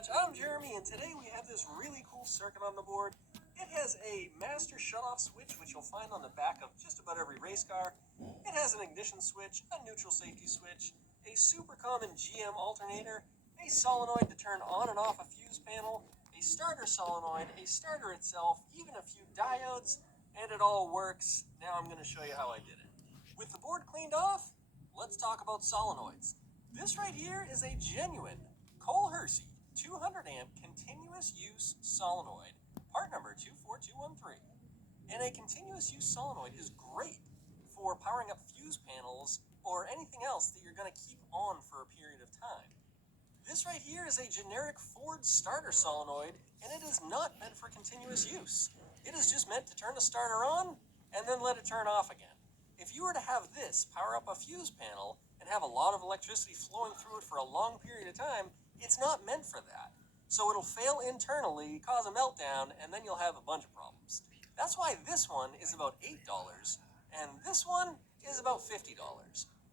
Garage. I'm Jeremy, and today we have this really cool circuit on the board. It has a master shutoff switch, which you'll find on the back of just about every race car. It has an ignition switch, a neutral safety switch, a super common GM alternator, a solenoid to turn on and off a fuse panel, a starter solenoid, a starter itself, even a few diodes, and it all works. Now I'm going to show you how I did it. With the board cleaned off, let's talk about solenoids. This right here is a genuine Cole Hersey 200 amp continuous use solenoid, part number 24213. And a continuous use solenoid is great for powering up fuse panels or anything else that you're going to keep on for a period of time. This right here is a generic Ford starter solenoid, and it is not meant for continuous use. It is just meant to turn the starter on and then let it turn off again. If you were to have this power up a fuse panel and have a lot of electricity flowing through it for a long period of time, it's not meant for that. So it'll fail internally, cause a meltdown, and then you'll have a bunch of problems. That's why this one is about $8, and this one is about $50.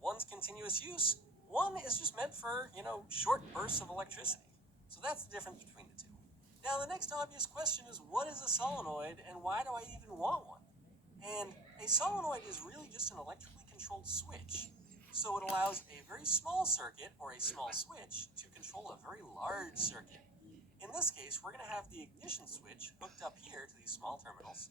One's continuous use, one is just meant for, short bursts of electricity. So that's the difference between the two. Now, the next obvious question is, what is a solenoid, and why do I even want one? And a solenoid is really just an electrically controlled switch. So it allows a very small circuit, or a small switch, to control a very large circuit. In this case, we're going to have the ignition switch hooked up here to these small terminals,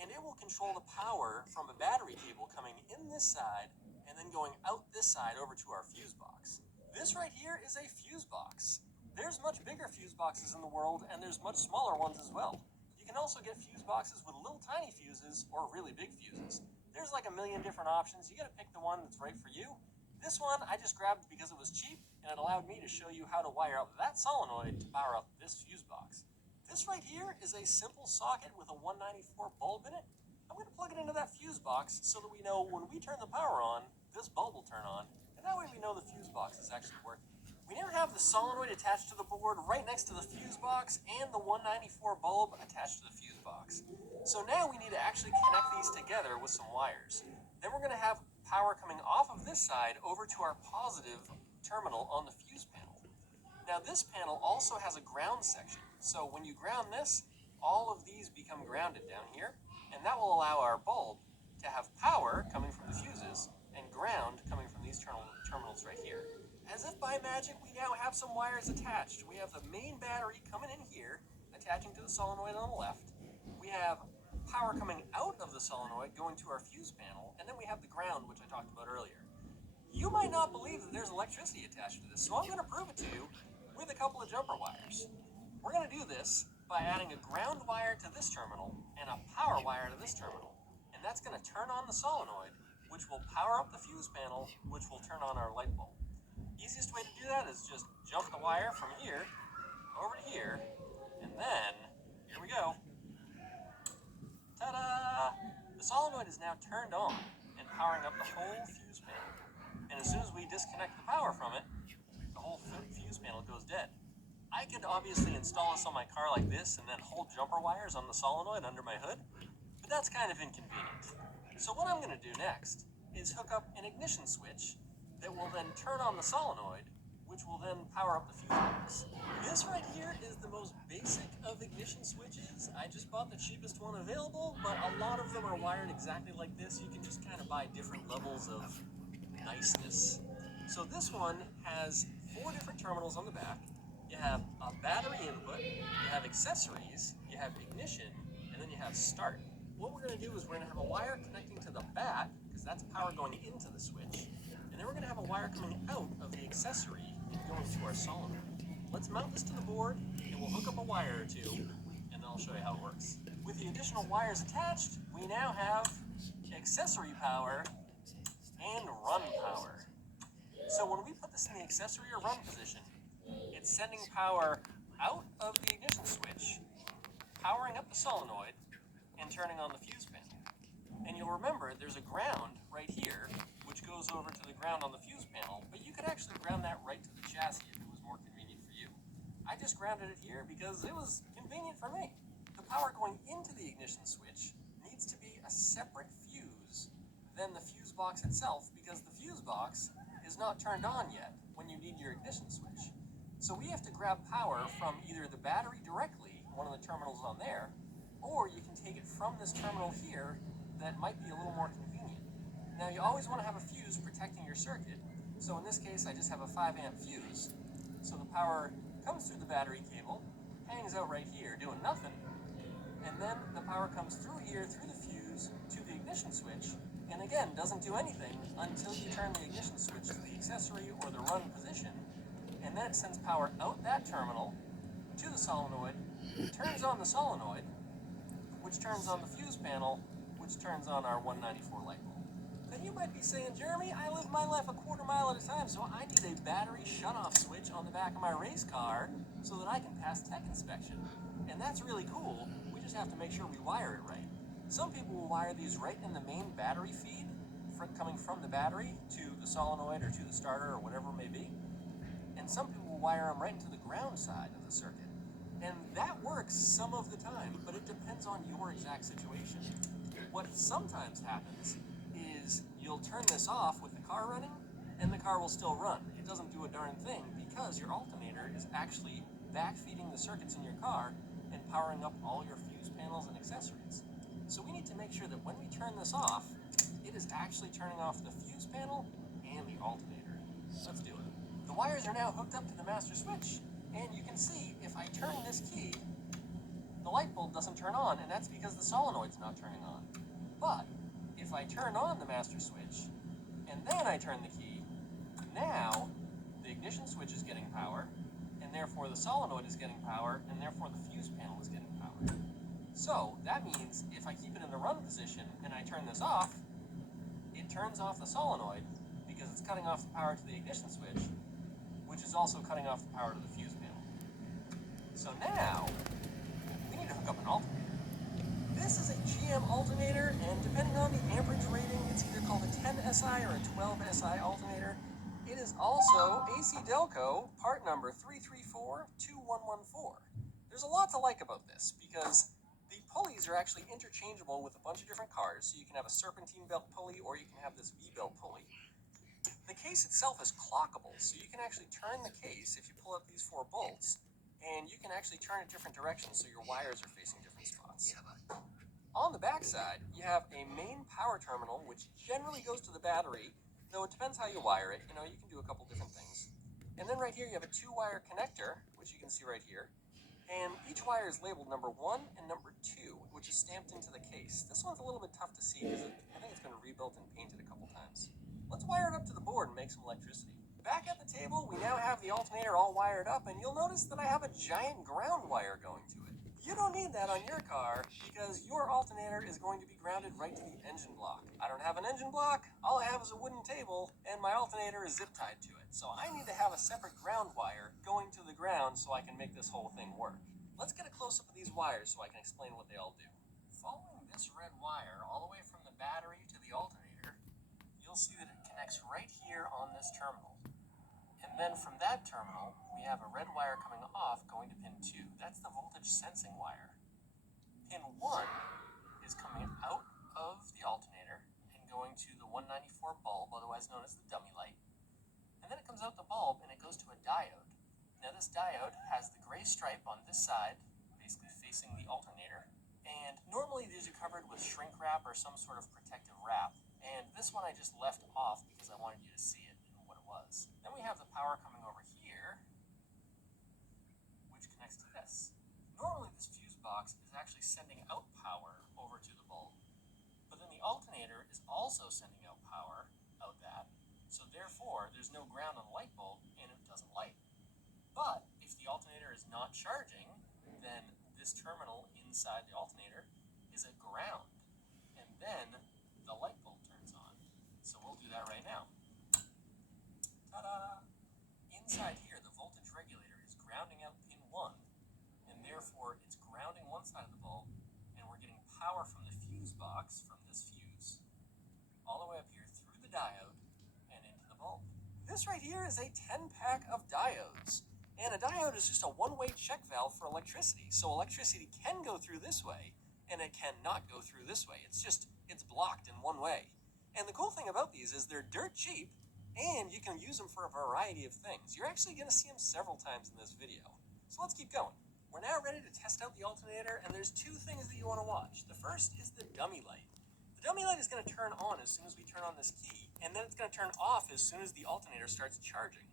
and it will control the power from a battery cable coming in this side and then going out this side over to our fuse box. This right here is a fuse box. There's much bigger fuse boxes in the world, and there's much smaller ones as well. You can also get fuse boxes with little tiny fuses or really big fuses. There's like a million different options. You gotta pick the one that's right for you. This one I just grabbed because it was cheap, and it allowed me to show you how to wire up that solenoid to power up this fuse box. This right here is a simple socket with a 194 bulb in it. I'm going to plug it into that fuse box so that we know when we turn the power on, this bulb will turn on, and that way we know the fuse box is actually working. We now have the solenoid attached to the board right next to the fuse box and the 194 bulb attached to the fuse box. So now we need to actually connect these together with some wires. Then we're going to have power coming off of this side over to our positive terminal on the fuse panel. Now this panel also has a ground section. So when you ground this, all of these become grounded down here, and that will allow our bulb to have power coming from the fuses and ground coming from these terminals right here. As if by magic, we now have some wires attached. We have the main battery coming in here, attaching to the solenoid on the left. We have power coming out of the solenoid going to our fuse panel, and then we have the ground, which I talked about earlier. You might not believe that there's electricity attached to this, so I'm going to prove it to you with a couple of jumper wires. We're going to do this by adding a ground wire to this terminal and a power wire to this terminal, and that's going to turn on the solenoid, which will power up the fuse panel, which will turn on our light bulb. Easiest way to do that is just jump the wire from here over to here, and then, here we go. Ta-da! The solenoid is now turned on and powering up the whole fuse panel. And as soon as we disconnect the power from it, the whole fuse panel goes dead. I could obviously install this on my car like this and then hold jumper wires on the solenoid under my hood, but that's kind of inconvenient. So what I'm going to do next is hook up an ignition switch that will then turn on the solenoid, which will then power up the fuse box. This right here is the most basic of ignition switches. I just bought the cheapest one available, but a lot of them are wired exactly like this. You can just kind of buy different levels of niceness. So this one has 4 different terminals on the back. You have a battery input, you have accessories, you have ignition, and then you have start. What we're going to do is we're going to have a wire connecting to the bat, because that's power going into the switch, and then we're going to have a wire coming out of the accessory and going to our solenoid. Let's mount this to the board, and we'll hook up a wire or two, and then I'll show you how it works. With the additional wires attached, we now have accessory power and run power. So when we put this in the accessory or run position, it's sending power out of the ignition switch, powering up the solenoid, and turning on the fuse panel. And you'll remember there's a ground right here, which goes over to the ground on the fuse panel, but you could actually ground that right to the chassis if it was more convenient for you. I just grounded it here because it was convenient for me. The power going into the ignition switch needs to be a separate fuse than the fuse box itself, because the fuse box is not turned on yet when you need your ignition switch. So we have to grab power from either the battery directly, one of the terminals on there, or you can take it from this terminal here that might be a little more convenient. Now you always want to have a fuse protecting your circuit, so in this case I just have a 5 amp fuse, so the power comes through the battery cable, hangs out right here doing nothing, and then the power comes through here, through the fuse, to the ignition switch, and again, doesn't do anything until you turn the ignition switch to the accessory or the run position, and then it sends power out that terminal to the solenoid, turns on the solenoid, which turns on the fuse panel, which turns on our 194 light bulb. Then you might be saying, Jeremy, I live my life a quarter mile at a time, so I need a battery shutoff switch on the back of my race car so that I can pass tech inspection. And that's really cool, we just have to make sure we wire it right. Some people will wire these right in the main battery feed, coming from the battery to the solenoid or to the starter or whatever it may be. And some people will wire them right into the ground side of the circuit. And that works some of the time, but it depends on your exact situation. What sometimes happens is you'll turn this off with the car running, and the car will still run. It doesn't do a darn thing because your alternator is actually backfeeding the circuits in your car and powering up all your fuse panels and accessories. So we need to make sure that when we turn this off, it is actually turning off the fuse panel and the alternator. Let's do it. The wires are now hooked up to the master switch, and you can see if I turn this key, the light bulb doesn't turn on, and that's because the solenoid's not turning on. But if I turn on the master switch, and then I turn the key, now the ignition switch is getting power, and therefore the solenoid is getting power, and therefore the fuse panel is getting power. So that means if I keep it in the run position and I turn this off, it turns off the solenoid because it's cutting off the power to the ignition switch, which is also cutting off the power to the fuse panel. So now, we need to hook up an alternator. This is a GM alternator, and depending on the amperage rating, it's either called a 10 SI or a 12 SI alternator. It is also AC Delco, part number 3342114. There's a lot to like about this, because the pulleys are actually interchangeable with a bunch of different cars, so you can have a serpentine belt pulley, or you can have this V-belt pulley. The case itself is clockable, so you can actually turn the case if you pull up these 4 bolts, and you can actually turn it different directions so your wires are facing different spots. On the back side, you have a main power terminal, which generally goes to the battery, though it depends how you wire it. You know, you can do a couple different things. And then right here, you have a 2-wire connector, which you can see right here. And each wire is labeled number 1 and number 2, which is stamped into the case. This one's a little bit tough to see because I think it's been rebuilt and painted a couple times. Let's wire it up to the board and make some electricity. Back at the table, we now have the alternator all wired up, and you'll notice that I have a giant ground wire going to it. You don't need that on your car because your alternator is going to be grounded right to the engine block. I don't have an engine block, all I have is a wooden table, and my alternator is zip tied to it. So I need to have a separate ground wire going to the ground so I can make this whole thing work. Let's get a close-up of these wires so I can explain what they all do. Following this red wire all the way from the battery to the alternator, you'll see that it connects right here on this terminal. And then from that terminal, we have a red wire coming off going to pin 2. That's the voltage sensing wire. Pin 1 is coming out of the alternator and going to the 194 bulb, otherwise known as the dummy light. And then it comes out the bulb and it goes to a diode. Now this diode has the gray stripe on this side, basically facing the alternator. And normally these are covered with shrink wrap or some sort of protective wrap. And this one I just left off because I wanted you to see it and what it was. Then we have the power coming over here, which connects to this. Normally this fuse box is actually sending out power over to the bulb. But then the alternator is also sending out power out that. So therefore, there's no ground on the light bulb and it doesn't light. But if the alternator is not charging, then this terminal inside the alternator is a ground. And then the light bulb turns on. So we'll do that right now. Ta-da! Inside here, the voltage regulator is grounding out pin 1, and therefore it's grounding one side of the bulb, and we're getting power from the fuse box, from this fuse, all the way up here through the diode and into the bulb. This right here is a 10-pack of diodes. And a diode is just a one-way check valve for electricity. So electricity can go through this way, and it cannot go through this way. It's blocked in one way. And the cool thing about these is they're dirt cheap, And you can use them for a variety of things. You're actually going to see them several times in this video. So let's keep going. We're now ready to test out the alternator, and there's two things that you want to watch. The first is the dummy light. The dummy light is going to turn on as soon as we turn on this key, and then it's going to turn off as soon as the alternator starts charging.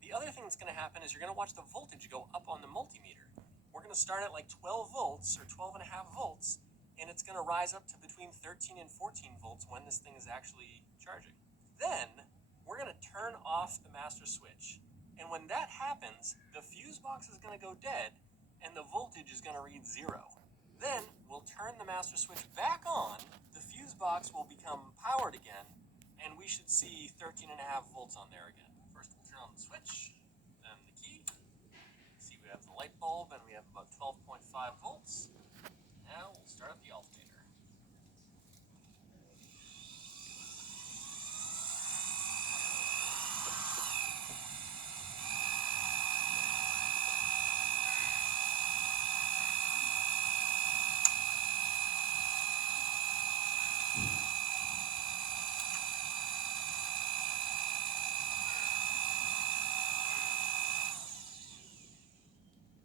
The other thing that's going to happen is you're going to watch the voltage go up on the multimeter. We're going to start at like 12 volts or 12 and a half volts, and it's going to rise up to between 13 and 14 volts when this thing is actually charging. Then we're going to turn off the master switch. And when that happens, the fuse box is going to go dead and the voltage is going to read 0. Then we'll turn the master switch back on, the fuse box will become powered again, and we should see 13 and a half volts on there again. First we'll turn on the switch, then the key. See, we have the light bulb and we have about 12.5 volts. Now we'll start up the alternator.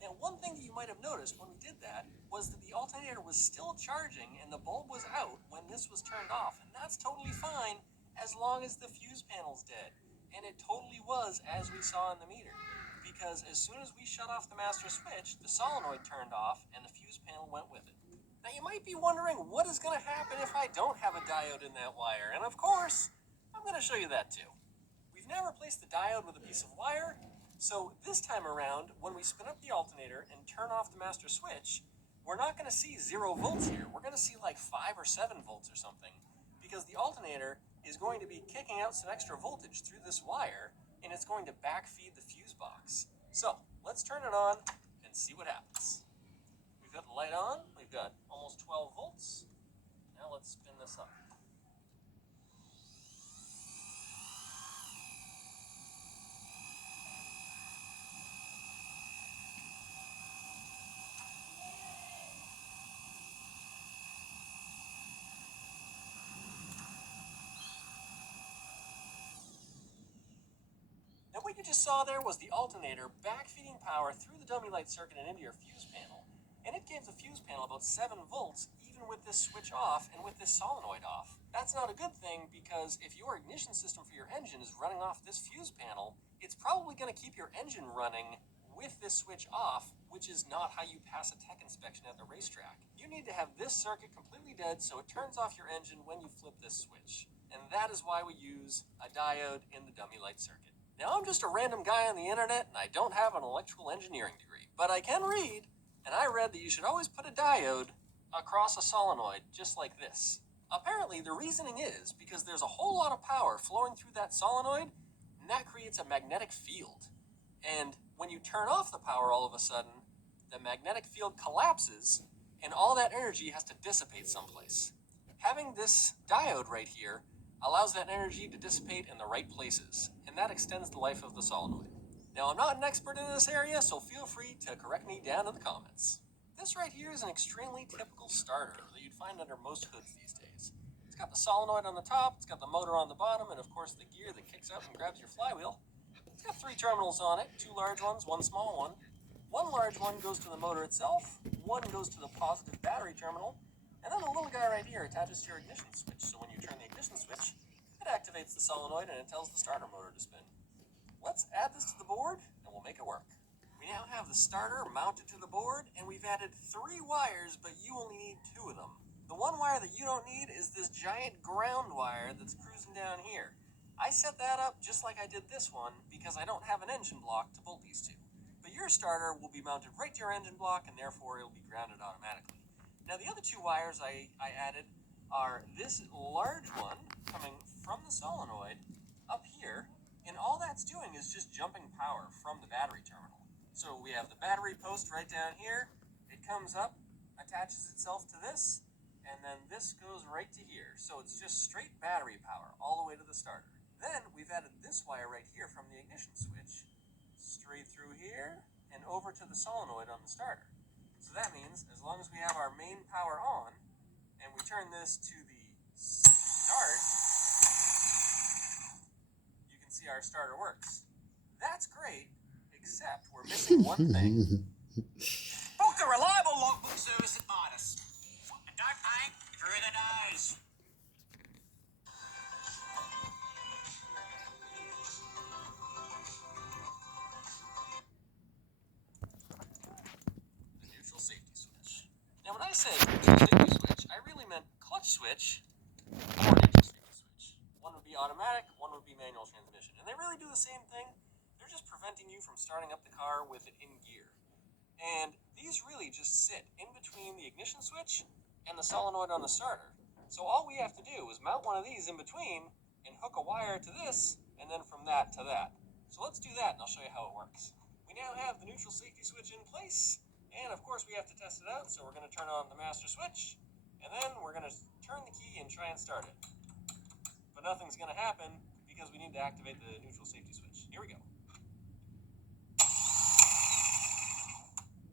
Now, one thing that you might have noticed when we did that was that the alternator was still charging and the bulb was out when this was turned off. And that's totally fine as long as the fuse panel's dead. And it totally was, as we saw in the meter. Because as soon as we shut off the master switch, the solenoid turned off and the fuse panel went with it. Now, you might be wondering what is going to happen if I don't have a diode in that wire. And of course, I'm going to show you that too. We've now replaced the diode with a piece of wire. So this time around, when we spin up the alternator and turn off the master switch, we're not going to see 0 volts here. We're going to see like 5 or 7 volts or something, because the alternator is going to be kicking out some extra voltage through this wire, and it's going to backfeed the fuse box. So let's turn it on and see what happens. We've got the light on. We've got almost 12 volts. Now let's spin this up. Now what you just saw there was the alternator backfeeding power through the dummy light circuit and into your fuse panel. And it gave the fuse panel about 7 volts even with this switch off and with this solenoid off. That's not a good thing, because if your ignition system for your engine is running off this fuse panel, it's probably going to keep your engine running with this switch off, which is not how you pass a tech inspection at the racetrack. You need to have this circuit completely dead so it turns off your engine when you flip this switch. And that is why we use a diode in the dummy light circuit. Now, I'm just a random guy on the internet, and I don't have an electrical engineering degree, but I can read, and I read that you should always put a diode across a solenoid just like this. Apparently, the reasoning is because there's a whole lot of power flowing through that solenoid, and that creates a magnetic field. And when you turn off the power all of a sudden, the magnetic field collapses, and all that energy has to dissipate someplace. Having this diode right here allows that energy to dissipate in the right places, and that extends the life of the solenoid. Now, I'm not an expert in this area, so feel free to correct me down in the comments. This right here is an extremely typical starter that you'd find under most hoods these days. It's got the solenoid on the top, it's got the motor on the bottom, and of course the gear that kicks up and grabs your flywheel. It's got 3 terminals on it, 2 large ones, 1 small one. 1 large one goes to the motor itself, 1 goes to the positive battery terminal, and then the little guy right here attaches to your ignition switch, so when you turn the ignition switch, it activates the solenoid and it tells the starter motor to spin. Let's add this to the board, and we'll make it work. We now have the starter mounted to the board, and we've added 3 wires, but you only need 2 of them. The one wire that you don't need is this giant ground wire that's cruising down here. I set that up just like I did this one, because I don't have an engine block to bolt these to. But your starter will be mounted right to your engine block, and therefore it'll be grounded automatically. Now, the other 2 wires I added are this large one coming from the solenoid up here, and all that's doing is just jumping power from the battery terminal. So we have the battery post right down here. It comes up, attaches itself to this, and then this goes right to here. So it's just straight battery power all the way to the starter. Then we've added this wire right here from the ignition switch, straight through here and over to the solenoid on the starter. So that means as long as we have our main power on, and we turn this to the start, you can see our starter works. That's great, except we're missing one thing. Book a reliable logbook service at Midas. And don't paint through the nose. The neutral safety switch. Now when I say neutral safety switch, I really meant clutch switch or neutral safety switch. One would be automatic, one would be manual transmission. And they really do the same thing. They're just preventing you from starting up the car with it in gear. And these really just sit in between the ignition switch and the solenoid on the starter. So all we have to do is mount one of these in between and hook a wire to this, and then from that to that. So let's do that and I'll show you how it works. We now have the neutral safety switch in place, and of course we have to test it out, so we're going to turn on the master switch, and then we're going to turn the key and try and start it. But nothing's going to happen because we need to activate the neutral safety switch. Here we go.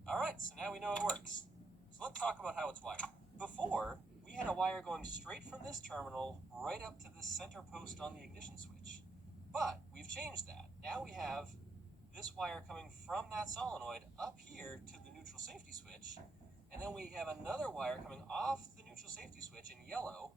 Alright, so now we know it works. So let's talk about how it's wired. Before, we had a wire going straight from this terminal right up to this center post on the ignition switch. But we've changed that. Now we have this wire coming from that solenoid up here to the neutral safety switch, and then we have another wire coming off the neutral safety switch in yellow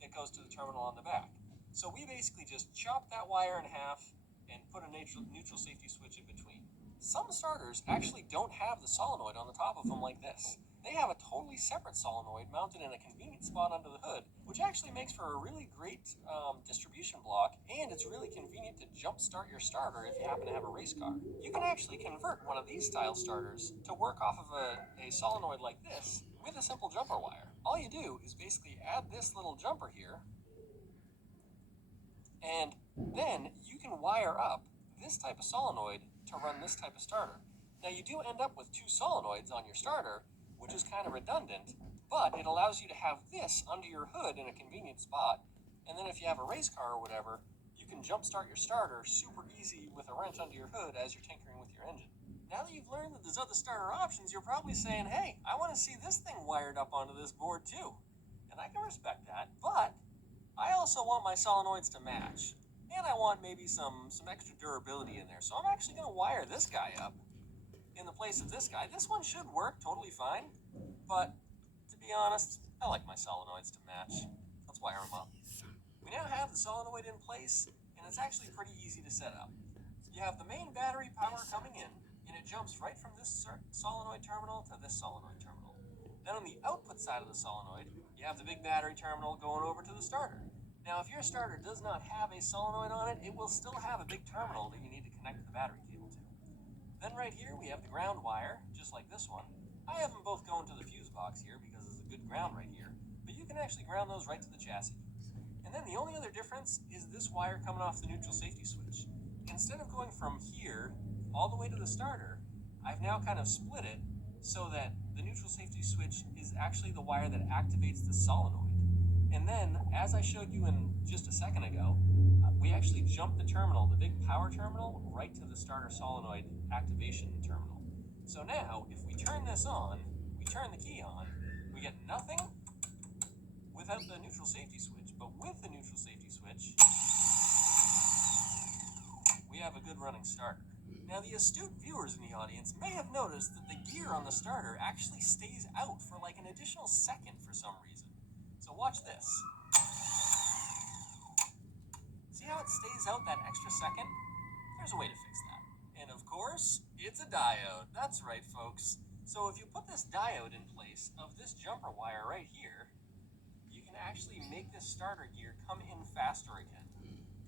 that goes to the terminal on the back. So we basically just chopped that wire in half and put a neutral safety switch in between. Some starters actually don't have the solenoid on the top of them like this. They have a totally separate solenoid mounted in a convenient spot under the hood, which actually makes for a really great distribution block, and it's really convenient to jump start your starter if you happen to have a race car. You can actually convert one of these style starters to work off of a solenoid like this with a simple jumper wire. All you do is basically add this little jumper here, and then you can wire up this type of solenoid to run this type of starter. Now you do end up with two solenoids on your starter, which is kind of redundant, but it allows you to have this under your hood in a convenient spot, and then if you have a race car or whatever, you can jump start your starter super easy with a wrench under your hood as you're tinkering with your engine. Now that you've learned that there's other starter options, you're probably saying, hey, I want to see this thing wired up onto this board too. And I can respect that, but I also want my solenoids to match. And I want maybe some extra durability in there. So I'm actually going to wire this guy up in the place of this guy. This one should work totally fine. But to be honest, I like my solenoids to match. Let's wire them up. We now have the solenoid in place, and it's actually pretty easy to set up. You have the main battery power coming in, and it jumps right from this solenoid terminal to this solenoid terminal. Then on the output side of the solenoid, you have the big battery terminal going over to the starter. Now, if your starter does not have a solenoid on it, it will still have a big terminal that you need to connect the battery cable to. Then right here, we have the ground wire, just like this one. I have them both going to the fuse box here because there's a good ground right here, but you can actually ground those right to the chassis. And then the only other difference is this wire coming off the neutral safety switch. Instead of going from here all the way to the starter, I've now kind of split it so that the neutral safety switch is actually the wire that activates the solenoid. And then, as I showed you in just a second ago, we actually jumped the terminal, the big power terminal, right to the starter solenoid activation terminal. So now, if we turn this on, we turn the key on, we get nothing without the neutral safety switch. But with the neutral safety switch, we have a good running starter. Now, the astute viewers in the audience may have noticed that the gear on the starter actually stays out for like an additional second for some reason. So watch this. See how it stays out that extra second? There's a way to fix that. And of course, it's a diode. That's right, folks. So if you put this diode in place of this jumper wire right here, you can actually make this starter gear come in faster again,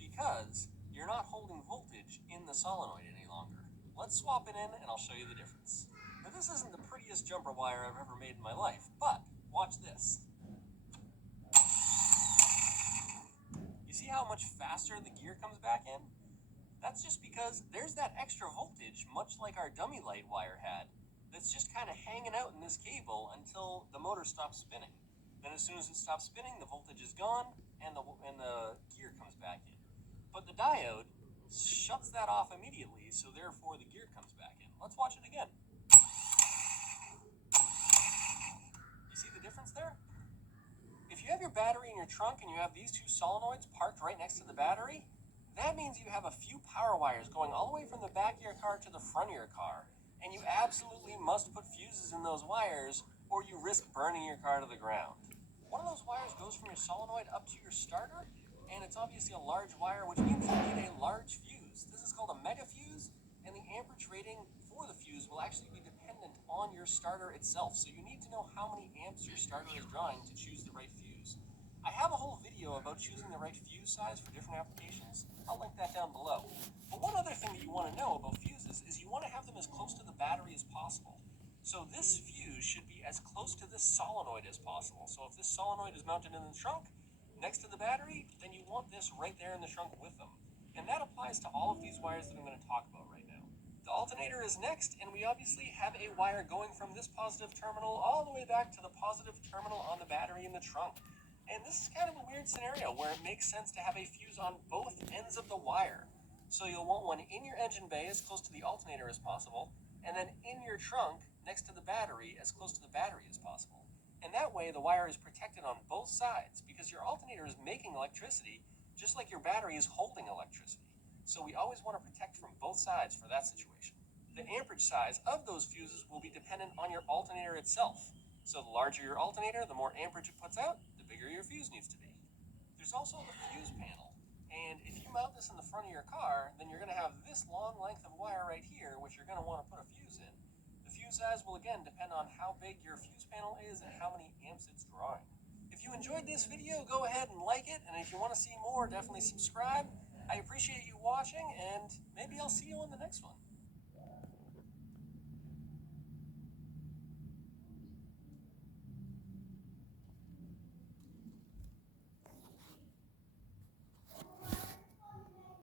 because you're not holding voltage in the solenoid any longer. Let's swap it in and I'll show you the difference. Now this isn't the prettiest jumper wire I've ever made in my life, but watch this. You see how much faster the gear comes back in? That's just because there's that extra voltage, much like our dummy light wire had, that's just kind of hanging out in this cable until the motor stops spinning. Then as soon as it stops spinning, the voltage is gone and the gear comes back in. But the diode shuts that off immediately, so therefore the gear comes back in. Let's watch it again. You see the difference there? If you have your battery in your trunk and you have these two solenoids parked right next to the battery, That means you have a few power wires going all the way from the back of your car to the front of your car, and you absolutely must put fuses in those wires or you risk burning your car to the ground. One of those wires goes from your solenoid up to your starter, and it's obviously a large wire, which means you need a large fuse. This is called a mega fuse, and the amperage rating for the fuse will actually be dependent on your starter itself, so you need to know how many amps your starter is drawing to choose the right fuse. I have a whole video about choosing the right fuse size for different applications. I'll link that down below. But one other thing that you want to know about fuses is you want to have them as close to the battery as possible. So this fuse should be as close to this solenoid as possible. So if this solenoid is mounted in the trunk next to the battery, then you want this right there in the trunk with them. And that applies to all of these wires that I'm going to talk about right now. The alternator is next, and we obviously have a wire going from this positive terminal all the way back to the positive terminal on the battery in the trunk. And this is kind of a weird scenario where it makes sense to have a fuse on both ends of the wire. So you'll want one in your engine bay as close to the alternator as possible, and then in your trunk next to the battery as close to the battery as possible. And that way the wire is protected on both sides because your alternator is making electricity just like your battery is holding electricity. So we always want to protect from both sides for that situation. The amperage size of those fuses will be dependent on your alternator itself. So the larger your alternator, the more amperage it puts out, the bigger your fuse needs to be. There's also the fuse panel. And if you mount this in the front of your car, then you're going to have this long length of wire right here, which you're going to want to put a fuse in. The fuse size will again depend on how big your fuse panel is and how many amps it's drawing. If you enjoyed this video, go ahead and like it, and if you want to see more, definitely subscribe. I appreciate you watching, and maybe I'll see you on the next one.